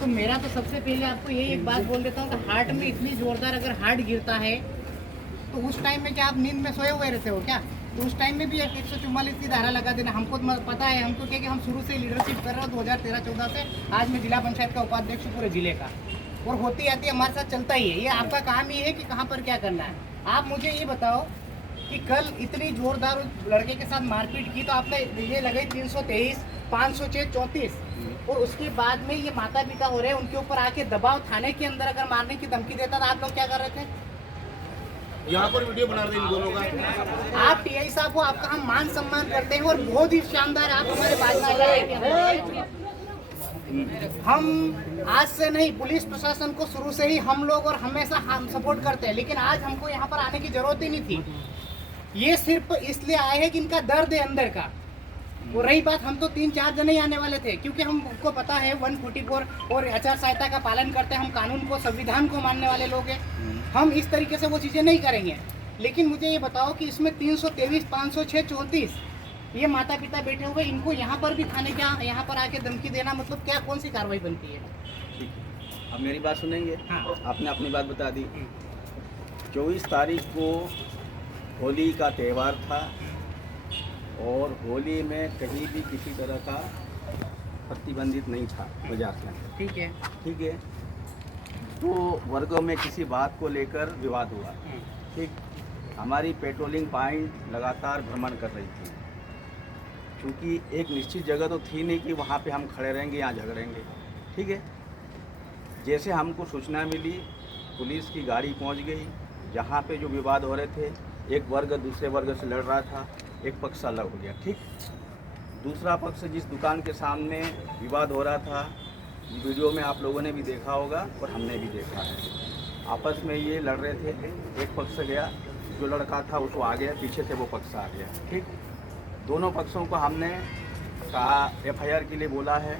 तो मेरा तो सबसे पहले आपको यही एक बात बोल देता हूँ कि हार्ट में इतनी जोरदार अगर हार्ट गिरता है तो उस टाइम में क्या आप नींद में सोए हुए रहते हो क्या? तो उस टाइम में भी 144 की धारा लगा देना। हमको तो पता है, हम तो क्या कि हम शुरू से लीडरशिप कर रहे हो 2013-14 से। आज मैं जिला पंचायत का उपाध्यक्ष हूँ पूरे जिले का, और होती आती हमारे साथ चलता ही है। ये आपका काम ये है कि कहाँ पर क्या करना है। आप मुझे ये बताओ कि कल इतनी जोरदार लड़के के साथ मारपीट की तो आपने ये लगाई 323, 506, 34, और उसके बाद में ये माता पिता हो रहे हैं, उनके ऊपर आके दबाव थाने के अंदर अगर मारने की धमकी देता तो आप लोग क्या कर रहे थे? यहाँ पर वीडियो बना रहे इन दोनों का। आप टीआई साहब को आपका हम मान सम्मान करते हैं और बहुत ही शानदार आप हमारे बात। हम आज से नहीं, पुलिस प्रशासन को शुरू से ही हम लोग और हमेशा हम सपोर्ट करते हैं, लेकिन आज हमको यहाँ पर आने की जरूरत ही नहीं थी। ये सिर्फ इसलिए आए हैं कि इनका दर्द है अंदर का। और रही बात, हम तो 3-4 जने ही आने वाले थे, क्योंकि हमको पता है 144 और आचार संहिता का पालन करते हैं, हम कानून को, संविधान को मानने वाले लोग हैं। हम इस तरीके से वो चीज़ें नहीं करेंगे। लेकिन मुझे ये बताओ कि इसमें 323, 506, 34 ये माता पिता बैठे हुए, इनको यहाँ पर भी थाने क्या यहाँ पर आके धमकी देना, मतलब क्या कौन सी कार्रवाई बनती है? ठीक है, अब मेरी बात सुनेंगे। हाँ। आपने अपनी बात बता दी। 24 तारीख को होली का त्यौहार था और होली में कहीं भी किसी तरह का प्रतिबंधित नहीं था बाजार के अंदर। ठीक है। ठीक है, तो वर्गों में किसी बात को लेकर विवाद हुआ। ठीक, हमारी पेट्रोलिंग पॉइंट लगातार भ्रमण कर रही थी, क्योंकि एक निश्चित जगह तो थी नहीं कि वहाँ पे हम खड़े रहेंगे, यहाँ झगड़ेंगे। ठीक है, जैसे हमको सूचना मिली, पुलिस की गाड़ी पहुँच गई। जहाँ पे जो विवाद हो रहे थे, एक वर्ग दूसरे वर्ग से लड़ रहा था, एक पक्ष अलग हो गया। ठीक, दूसरा पक्ष जिस दुकान के सामने विवाद हो रहा था, वीडियो में आप लोगों ने भी देखा होगा और हमने भी देखा है, आपस में ये लड़ रहे थे। एक पक्ष गया, जो लड़का था उसको आ गया, पीछे से वो पक्ष आ गया। ठीक, दोनों पक्षों को हमने कहा, एफआईआर के लिए बोला है,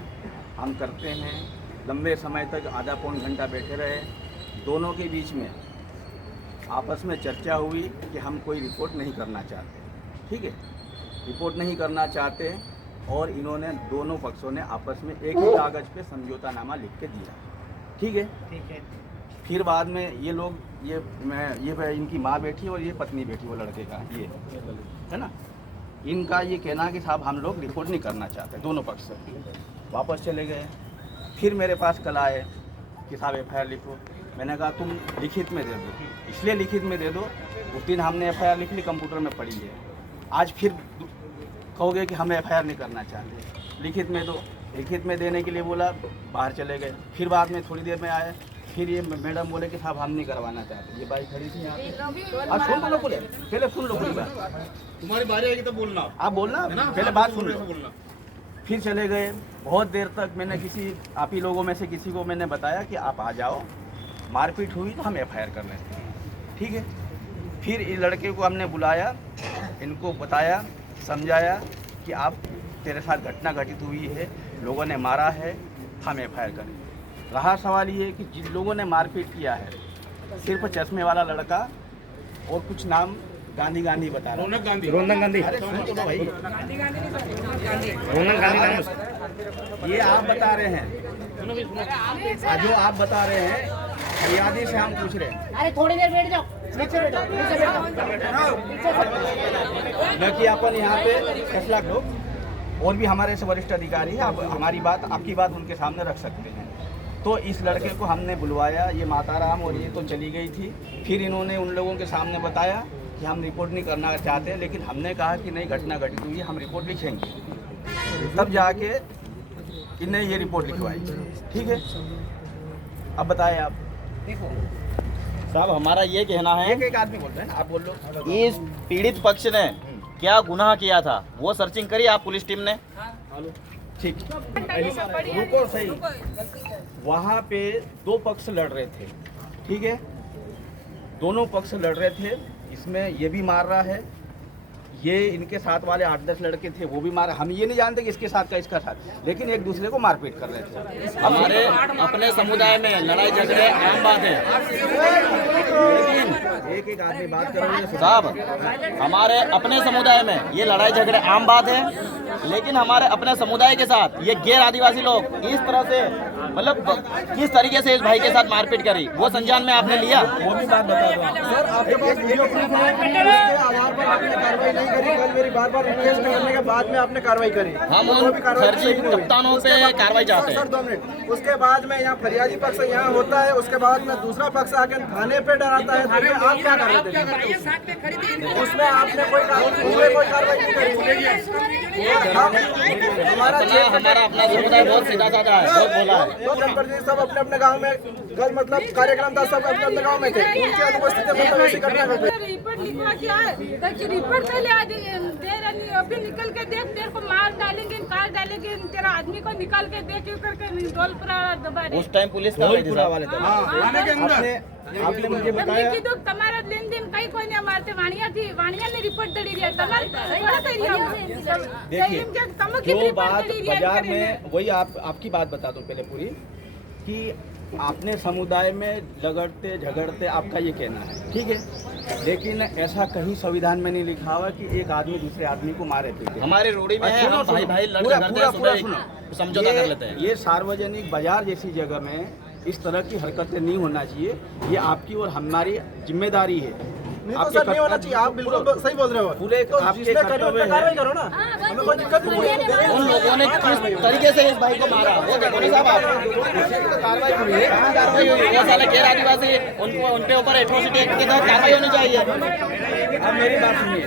हम करते हैं। लंबे समय तक आधा पौन घंटा बैठे रहे। दोनों के बीच में आपस में चर्चा हुई कि हम कोई रिपोर्ट नहीं करना चाहते। ठीक है, रिपोर्ट नहीं करना चाहते, और इन्होंने दोनों पक्षों ने आपस में एक ही कागज़ पे समझौतानामा लिख के दिया। ठीक है। ठीक है। फिर बाद में ये लोग, ये इनकी माँ बैठी और ये पत्नी बैठी, वो लड़के का, ये है ना, इनका ये कहना है कि साहब हम लोग रिपोर्ट नहीं करना चाहते। दोनों पक्ष वापस चले गए। फिर मेरे पास कल आए कि साहब एफआईआर लिखो। मैंने कहा तुम लिखित में दे दो, इसलिए लिखित में दे दो। उस दिन हमने एफआईआर लिख ली, कंप्यूटर में पड़ी है। आज फिर कहोगे कि हम एफआईआर नहीं करना चाहते, लिखित में दो। लिखित में देने के लिए बोला, बाहर चले गए। फिर बाद में थोड़ी देर में आए, फिर ये मैडम बोले कि साहब हम नहीं करवाना चाहते। ये बाइक खड़ी थी यहाँ पे। अब सुन लो, बोले पहले सुन लो पूरी बात। तुम्हारी बारी आएगी तो बोलना, आप बोलना, पहले बात सुन लो। फिर चले गए। बहुत देर तक मैंने किसी आप ही लोगों में से किसी को मैंने बताया कि आप आ जाओ, मारपीट हुई तो हम एफआईआर कर लेते हैं। ठीक है, फिर इस लड़के को हमने बुलाया, इनको बताया, समझाया कि आप, तेरे साथ घटना घटित हुई है, लोगों ने मारा है, हम एफआईआर करें। रहा सवाल ये कि जिन लोगों ने मारपीट किया है, सिर्फ चश्मे वाला लड़का और कुछ नाम गांधी बता रहा है। रौनक गांधी। अरे सुन तो लो भाई, रौनक गांधी नाम उसका। ये आप बता रहे हैं, जो आप बता रहे हैं, फरियादी से हम पूछ रहे हैं। अरे थोड़ी देर बैठ जाओ, नीचे बैठो, न कि अपन यहाँ पे फैसला लोग और भी हमारे से वरिष्ठ अधिकारी हैं, आप हमारी बात, आपकी बात उनके सामने रख सकते हैं। तो इस लड़के को हमने बुलवाया, ये माताराम और ये तो चली गई थी। फिर इन्होंने उन लोगों के सामने बताया कि हम रिपोर्ट नहीं करना चाहते, लेकिन हमने कहा कि नहीं, घटना घटित हुई, हम रिपोर्ट लिखेंगे। तब जाके इन्हें ये रिपोर्ट लिखवाई। ठीक है, अब बताएं आप। देखो साहब, हमारा ये कहना है, एक आदमी बोल रहे हैं, आप बोल लो। इस पीड़ित पक्ष ने क्या गुनाह किया था, वो सर्चिंग करी आप पुलिस टीम ने। ठीक, रुको सही। वहाँ पे दो पक्ष लड़ रहे थे। ठीक है, दोनों पक्ष लड़ रहे थे। इसमें ये भी मार रहा है, ये इनके साथ वाले 8-10 लड़के थे, वो भी मार। हम ये नहीं जानते कि इसके साथ का इसका साथ, लेकिन एक दूसरे को मारपीट कर रहे थे। हमारे अपने समुदाय में लड़ाई झगड़े आम बात है। एक आदमी बात कर रहे हैं साहब, हमारे अपने समुदाय में ये लड़ाई झगड़े आम बात है, लेकिन हमारे अपने समुदाय के साथ ये गैर आदिवासी लोग इस तरह से मतलब किस तरीके से इस भाई के साथ मारपीट करी वो संज्ञान में आपने लिया? वो भी बात बता दो सर, आपके पास वीडियो प्रूफ है, उसके आधार पर आपने कार्रवाई नहीं करी। कल मेरी बार रिक्वेस्ट करने के बाद में आपने कार्रवाई करी। हम वो उन भी कार्रवाई फर्जी सही नहीं हुई। कप्तानों उसके पे बाद- कार्रवाई चाहते सर हैं। 2 मिनट, उसके बाद में यहाँ फरियादी पक्ष यहाँ होता है, उसके बाद में दूसरा पक्ष आकर थाने पे डराता है, तो ये आप क्या कर रहे थे? उसमें आपने कोई कार्रवाई नहीं करी। हमारा हमारा अपना समुदाय बहुत सीधा साधा है, बहुत बोला है। तो जनप्रतिनिधि सब अपने अपने गांव में कल मतलब कार्यक्रम था, सब अपने अपने गांव में थे, उनकी अनुपस्थिति में मतलब ऐसी घटना घट गई। रिपोर्ट लिखवा क्या है? रिपोर्ट पहले आ दे रही, अभी निकल के देख, तेरे को मार डालेंगे, काट डालेंगे, तेरा आदमी को निकाल के देख करके डोल पूरा दबा दे। उस टाइम पुलिस का आपने मुझे बताया तो तुम्हारा लेन देन कहीं कोई नहीं मारते, वाणिया ने रिपोर्ट दे दिया, देखिए जो बात बाजार में, वही आपकी बात बता दूं पहले पूरी, कि आपने समुदाय में झगड़ते आपका ये कहना है, ठीक है, लेकिन ऐसा कहीं संविधान में नहीं लिखा हुआ कि एक आदमी दूसरे आदमी को मारे पीटे। हमारे रूढ़ी में है, हम भाई भाई लड़ झगड़ते हैं, सुबह समझौता कर लेते हैं। ये सार्वजनिक बाजार जैसी जगह में इस तरह की हरकतें नहीं होना चाहिए। ये आपकी और हमारी जिम्मेदारी है। आपके नहीं होना चाहिए, आप बिल्कुल सही बोल रहे हो। पूरे आपके कर्तव्य कार्रवाई करो ना, हमें कोई दिक्कत नहीं है। उन लोगों ने किस तरीके से इस भाई को मारा वो देखो ना साहब आप। कार्रवाई हुई है। वो साले गैर आदिवासी उनके ऊपर एट्रोसिटी एक्ट के तहत कार्रवाई होनी चाहिए। अब मेरी बात सुनिए,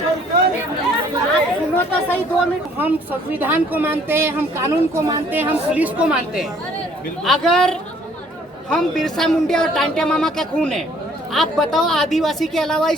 आप सुनो तो सही 2 मिनट। हम संविधान को मानते हैं, हम कानून को मानते हैं, हम पुलिस को मानते हैं। अगर हम बिरसा मुंडा और टांटिया मामा का खून है, आप बताओ आदिवासी के अलावा